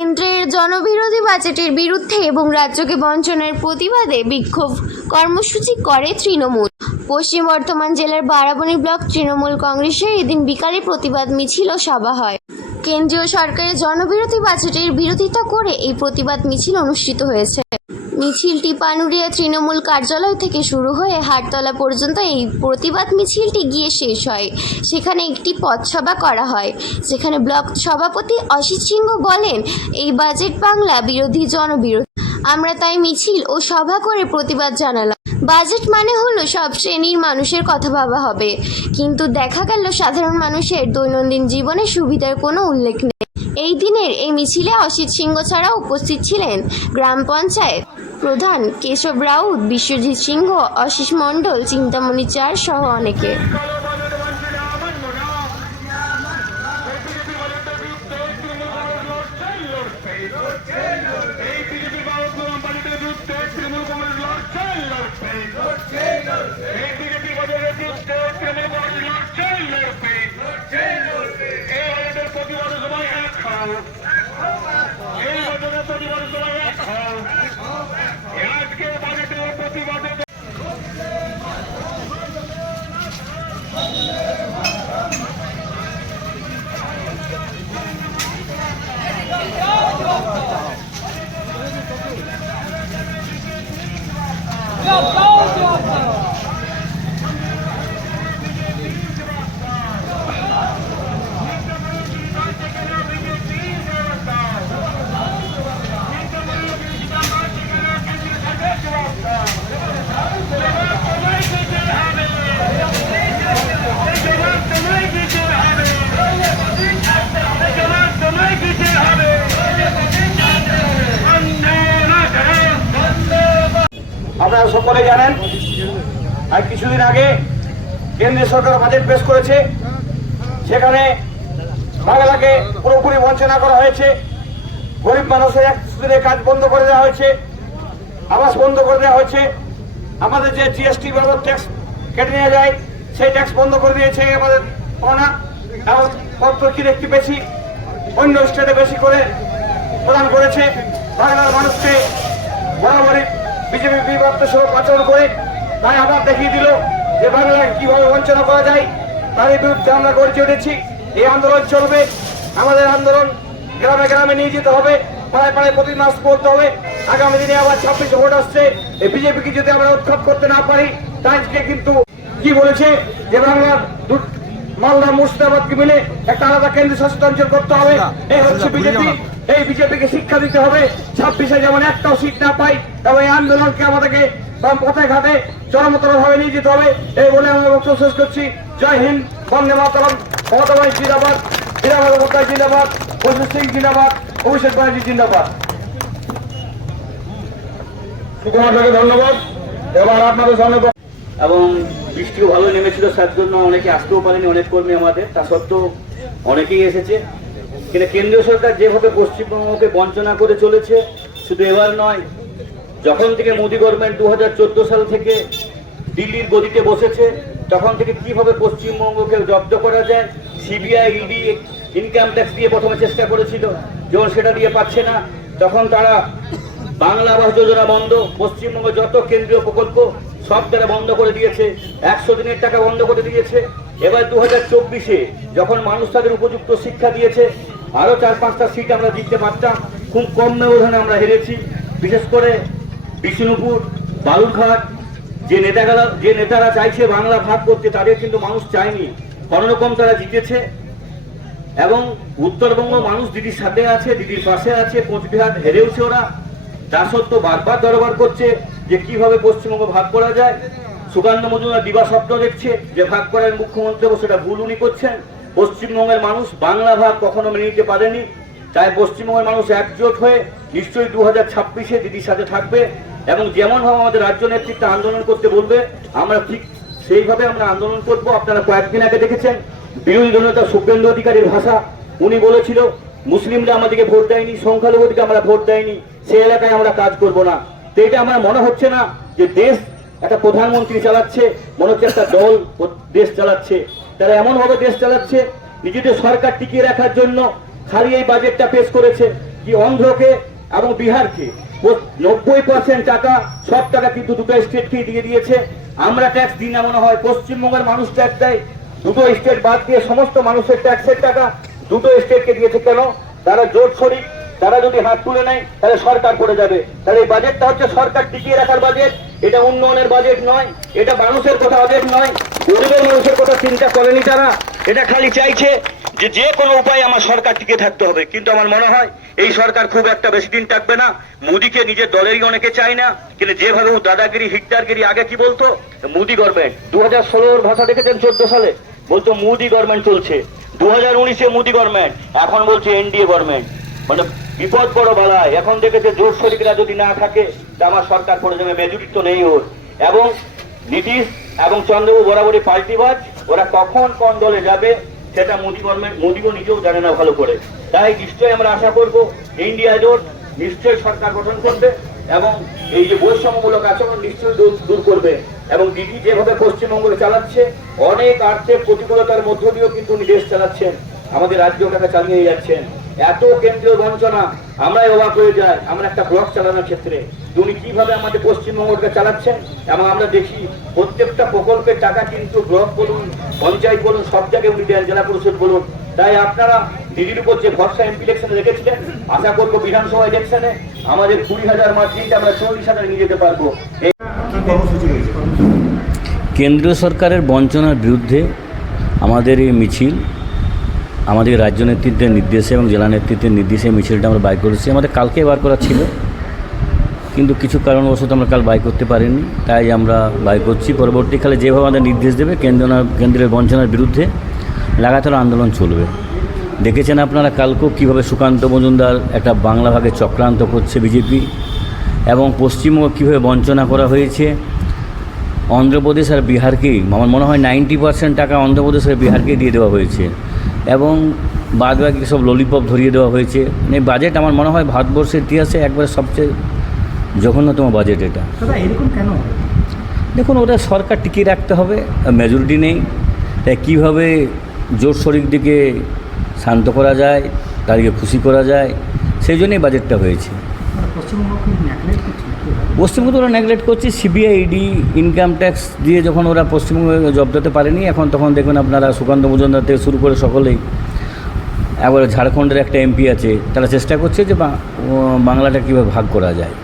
কেন্দ্রের জনবিরোধী বাজেটের বিরুদ্ধে এবং রাজ্যকে বঞ্চনার প্রতিবাদে বিক্ষোভ কর্মসূচি করে তৃণমূল। পশ্চিম বর্ধমান জেলার বারাবণী ব্লক তৃণমূল কংগ্রেসের এদিন বিকালে প্রতিবাদ মিছিল ও সভা হয়। কেন্দ্রীয় সরকারের জনবিরোধী বাজেটের বিরোধিতা করে এই প্রতিবাদ মিছিল অনুষ্ঠিত হয়েছে। মিছিলটি পানুরিয়া তৃণমূল কার্যালয় থেকে শুরু হয়ে হাটতলা পর্যন্ত এই প্রতিবাদ মিছিলটি গিয়ে শেষ হয়। সেখানে একটি পথসভা করা হয়, যেখানে ব্লক সভাপতি অসিত সিংহ বলেন, এই বাজেট বাংলা বিরোধী, জনবিরোধী। আমরা তাই মিছিল ও সভা করে প্রতিবাদ জানালাম। বাজেট মানে হলো সব শ্রেণীর মানুষের কথা ভাবা হবে, কিন্তু দেখা গেল সাধারণ মানুষের দৈনন্দিন জীবনের সুবিধার কোনো উল্লেখ নেই। এই দিনের এই মিছিলে অসিত সিংহ ছাড়াও উপস্থিত ছিলেন গ্রাম পঞ্চায়েত প্রধান কেশব রাউত, বিশ্বজিৎ সিংহ, আশিস মণ্ডল, চিন্তামণি চার সহ অনেকে। আপনারা সকলে জানেন, আর কিছুদিন আগে কেন্দ্রীয় সরকার বাজেট পেশ করেছে। সেখানে বাংলাকে পুরোপুরি বঞ্চনা করা হয়েছে। গরিব মানুষের এক সুদের কাজ বন্ধ করে দেওয়া হয়েছে, আবাস বন্ধ করে দেওয়া হয়েছে। আমাদের যে জিএসটি বাবদ ট্যাক্স কেটে নেওয়া যায়, সেই ট্যাক্স বন্ধ করে দিয়েছে আমাদের পাওনা, এবং পত্রকির একটি বেশি অন্য স্টেটে বেশি করে প্রদান করেছে। বাংলার মানুষকে বরাবরই বিজেপি বিভক্ত সহ আচরণ করে তাই আবার দেখিয়ে দিল যে বাংলাকে কিভাবে বঞ্চনা করা যায়। তার বিরুদ্ধে আমরা গর্জে উঠেছি। এই আন্দোলন চলবে, আমাদের আন্দোলন গ্রামে গ্রামে নিয়ে যেতে হবে, পাড়ায় পাড়ায় প্রতিমাস করতে হবে। আগামী দিনে আবার 26 ভোট আসছে, এই বিজেপিকে যদি আমরা উৎখাত করতে না পারি, তাইকে কিন্তু কি বলেছে যে বাংলার মালদা মুর্শিদাবাদকে মিলে একটা আলাদা কেন্দ্রীয় শাসিত অঞ্চল করতে হবে। এই হচ্ছে বিজেপি। এই বিজেপিকে শিক্ষা দিতে হবে, 26-এ যেমন একটাও সিট না পাই, এবং এই আন্দোলনকে আমাদেরকে পথে ঘাটে চরমতর ভাবে নিয়ে যেতে হবে। এই বলে আমরা বক্তব্য শেষ করছি। জয় হিন্দ, বন্দে মাতরম, মমতা ব্যানার্জি জিন্দাবাদ, বীরাবাদ মুখার্জি জিন্দাবাদ, অজিত সিং জিন্দাবাদ, অভিষেক ব্যানার্জি জিন্দাবাদ। সুকুমারকে ধন্যবাদ। এবার আপনাদের সামনে এবং বৃষ্টিও ভালো নেমেছিল, তার জন্য অনেকে আসতেও পারেনি, অনেক কর্মী আমাদের, তা সত্ত্বেও অনেকেই এসেছে। কিন্তু কেন্দ্রীয় সরকার যেভাবে পশ্চিমবঙ্গকে বঞ্চনা করে চলেছে, শুধু এবার নয়, যখন থেকে মোদী গভর্নমেন্ট 2014 সাল থেকে দিল্লির গদিতে বসেছে, তখন থেকে কিভাবে পশ্চিমবঙ্গকে জব্দ করা যায়, সিবিআই, ইডি, ইনকাম ট্যাক্স দিয়ে প্রথমে চেষ্টা করেছিল, যখন সেটা দিয়ে পাচ্ছে না, তখন তারা বাংলা আবাস যোজনা বন্ধ, পশ্চিমবঙ্গে যত কেন্দ্রীয় প্রকল্প সব তারা বন্ধ করে দিয়েছে, 100 দিনের টাকা বন্ধ করে দিয়েছে। এবার 2024-এ যখন মানুষ তাদের উপযুক্ত শিক্ষা দিয়েছে, আরো 4-5টা সিট আমরা জিততে পারতাম, খুব কম ব্যবধানে আমরা হেরেছি। বিশেষ করে বিষ্ণুপুর, বালুরঘাট, যে নেতারা চাইছে বাংলা ভাগ করতে, তাদের কিন্তু মানুষ চায়নি, কোনোরকম তারা জিতেছে। এবং উত্তরবঙ্গ মানুষ দিদির সাথে আছে, দিদির পাশে আছে, কোচবিহার হেরেওছে ওরা, তা সত্ত্বেও বারবার দরবার করছে যে কিভাবে পশ্চিমবঙ্গ ভাগ করা যায়। সুকান্ত মজুমদার দিবা স্বপ্ন দেখছে যে ভাগ করার মুখ্যমন্ত্রী, সেটা ভুল উনি করছেন। পশ্চিমবঙ্গের মানুষ বাংলা ভাগ কখনো মেনে নিতে পারেনি, তাই পশ্চিমবঙ্গের মানুষ একজোট হয়ে নিশ্চয়ই 2026-এ দিদির সাথে থাকবে, এবং যেমন ভাবে আমাদের রাজ্য নেতৃত্ব আন্দোলন করতে বলবে, আমরা ঠিক সেইভাবে আমরা আন্দোলন করব। আপনারা কয়েকদিন আগে দেখেছেন বিরোধী দলনেতা শুভেন্দু অধিকারীর ভাষা, উনি বলেছিল মুসলিমরা আমাদেরকে ভোট দেয়নি, সংখ্যালঘুদেরকে আমরা ভোট দেয়নি, সেই এলাকায় আমরা কাজ করব না। তো এটা আমার মনে হচ্ছে না যে দেশ একটা প্রধানমন্ত্রী চালাচ্ছে, মনে হচ্ছে একটা দল দেশ চালাচ্ছে। তারা এমন ভাবে দেশ চালাচ্ছে, নিজেদের সরকার টিকিয়ে রাখার জন্য খালি এই বাজেটটা পেশ করেছে। কি অন্ধ্রকে এবং বিহারকে 90% টাকা, সব টাকা কিন্তু দুটো স্টেটকেই দিয়ে দিয়েছে। আমরা ট্যাক্স দিই না মনে হয়, পশ্চিমবঙ্গের মানুষ ট্যাক্স দেয়। দুটো স্টেট বাদ দিয়ে সমস্ত মানুষের ট্যাক্সের টাকা দুটো স্টেটকে দিয়েছে। কেন? তারা জোট শরিক, তারা যদি হাত তুলে নেয় তাহলে সরকার পড়ে যাবে। তাহলে এই বাজেটটা হচ্ছে সরকার টিকিয়ে রাখার বাজেট, এটা উন্নয়নের বাজেট নয়, এটা মানুষের কথা বাজেট নয়, গরিবের মানুষের কথা চিন্তা করেনি তারা। এটা খালি চাইছে যে কোনো উপায়ে আমার সরকার টিকে থাকতে হবে। কিন্তু আমার মনে হয় এই সরকার খুব একটা বেশি দিন থাকবে না। মোদীকে নিজের দলেরই অনেকে চায় না, কিন্তু যেভাবে ও দাদাগিরি হিটলারগিরি আগে কি বলতো, মোদী গভর্নমেন্ট 2016 ভাষা দেখেছেন, 14 সালে বলতো মোদী গভর্নমেন্ট চলছে, 2019-এ মোদী গভর্নমেন্ট, এখন বলছে এনডিএ গভর্নমেন্ট। মানে বিপদ বড় বালায়। এখন দেখেছে জোট শরিকরা যদি না থাকে তা আমার সরকার পড়ে যাবে, মেজরিটি তো নেই ওর। এবং নীতিশ এবং চন্দ্রবাবু বরাবরই পাল্টিবাজ, ওরা কখন কোন দলে যাবে সেটা মোদী গভর্নমেন্ট, মোদীও নিজেও জানে না ভালো করে। তাই নিশ্চয়ই আমরা আশা করব ইন্ডিয়া জোট নিশ্চয়ই সরকার গঠন করবে এবং এই যে বৈষম্যমূলক আচরণ নিশ্চয়ই দূর করবে। এবং দিদি যেভাবে পশ্চিমবঙ্গকে চালাচ্ছে, অনেক আর্থিক প্রতিকূলতার মধ্য দিয়েও কিন্তু উনি দেশ চালাচ্ছেন, আমাদের রাজ্যটাকে চালিয়ে যাচ্ছেন। এত কেন্দ্রীয় বঞ্চনা, আমরাই অবাক হয়ে যাই। আমরা একটা ব্লক চালানোর ক্ষেত্রে উনি কিভাবে আমাদের পশ্চিমবঙ্গকে চালাচ্ছেন, এবং আমরা দেখি প্রত্যেকটা প্রকল্পের টাকা কিন্তু ব্লক বলুন, পঞ্চায়েত বলুন, সব জায়গায় উনি দেন, জেলা পরিষদ বলুন। তাই আপনারা দিদির উপর যে ভরসা এমপি ইলেকশনে রেখেছিলেন, আশা করবো বিধানসভা ইলেকশনে আমাদের 20,000 মার্জিনটা আমরা 40,000 নিয়ে যেতে পারবো। কেন্দ্রীয় সরকারের বঞ্চনার বিরুদ্ধে আমাদের এই মিছিল, আমাদের রাজ্য নেতৃত্বের নির্দেশে এবং জেলা নেতৃত্বের নির্দেশে মিছিলটা আমরা বাইর করেছি। আমাদের কালকে বার করা ছিল, কিন্তু কিছু কারণবশত আমরা কাল বাই করতে পারিনি, তাই আমরা বাই করছি। পরবর্তীকালে যেভাবে আমাদের নির্দেশ দেবে কেন্দ্রের বঞ্চনার বিরুদ্ধে লাগাতার আন্দোলন চলবে। দেখেছেন আপনারা কালকেও কীভাবে সুকান্ত মজুমদার একটা বাংলা ভাগে চক্রান্ত করছে বিজেপি, এবং পশ্চিমবঙ্গ কীভাবে বঞ্চনা করা হয়েছে। অন্ধ্রপ্রদেশ আর বিহারকেই আমার মনে হয় 90% টাকা অন্ধ্রপ্রদেশ আর বিহারকেই দিয়ে দেওয়া হয়েছে, এবং বাদবাকি সব ললিপপ ধরিয়ে দেওয়া হয়েছে। এই বাজেট আমার মনে হয় ভারতবর্ষের ইতিহাসে একবারে সবচেয়ে জঘন্যতম বাজেট এটা। এরকম কেন? দেখুন, ওটা সরকার টিকিয়ে রাখতে হবে, মেজরিটি নেই, তাই কীভাবে জোট শরিকদিকে শান্ত করা যায়, তাদেরকে খুশি করা যায়, সেই জন্যই বাজেটটা হয়েছে। পশ্চিমবঙ্গ তো ওরা নেগলেক্ট করছে। সিবিআই, ইডি, ইনকাম ট্যাক্স দিয়ে যখন ওরা পশ্চিমবঙ্গে জব্দতে পারেনি, এখন তখন দেখবেন আপনারা সুকান্ত মজুমদার থেকে শুরু করে সকলেই, একবারে ঝাড়খণ্ডের একটা এমপি আছে, তারা চেষ্টা করছে যে বাংলাটা কীভাবে ভাগ করা যায়।